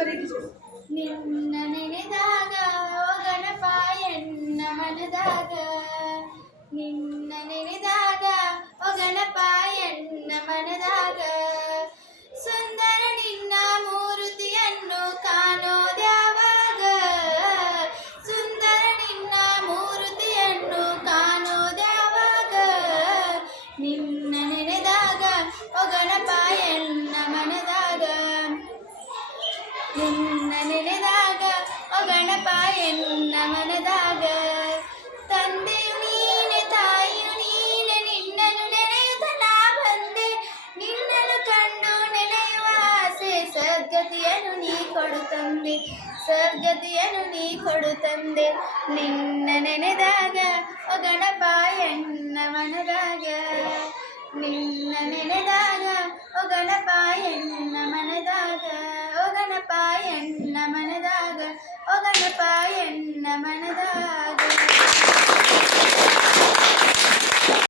ನಿನ್ನ ನೆನೆದಾಗ ಓ ಗಣಪ ಎನ್ನ ಮನದಾಗ, ನಿನ್ನ ನೆನೆದಾಗ ಓ ಗಣಪ ಎನ್ನ ಮನದಾಗ, ಸುಂದರ ನಿನ್ನ ಮೂರ್ತಿಯನ್ನು ಕಾಣೋದ್ಯಾವಾಗ, ಸುಂದರ ನಿನ್ನ ಮೂರ್ತಿಯನ್ನು ಕಾಣೋದ್ಯಾವಾಗ, ನಿನ್ನ ನೆನೆದಾಗ ಓ ಗಣಪ ಎನ್ನ ಮನದಾಗ, ನಿನ್ನ ನೆನೆದಾಗ ಓ ಗಣಪ ಎನ್ನ ಮನದಾಗ. ತಂದೆಯು ನೀನೆ ತಾಯಿಯು ನೀನೆ ನಿನ್ನನ್ನು ನೆನೆಯುತ್ತ ನಾ ಬಂದೆ, ನಿನ್ನನ್ನು ಕಂಡು ನೆನೆಯುವ ಆಸೆ ಸದ್ಗತಿಯನ್ನು ನೀ ಕೊಡು ತಂದೆ, ಸದ್ಗತಿಯನ್ನು ನೀ ಕೊಡು ತಂದೆ. ನಿನ್ನ ನೆನೆದಾಗ ಓ ಗಣಪ ಎನ್ನ ಮನದಾಗ, ನಿನ್ನ ನೆನೆದಾಗ ಓ ಗಣಪ ಎನ್ನ ಮನದಾಗ, ಓ ಗಣಪ ಎನ್ನ ಮನದಾಗ, ಓ ಗಣಪ ಎನ್ನ ಮನದಾಗ.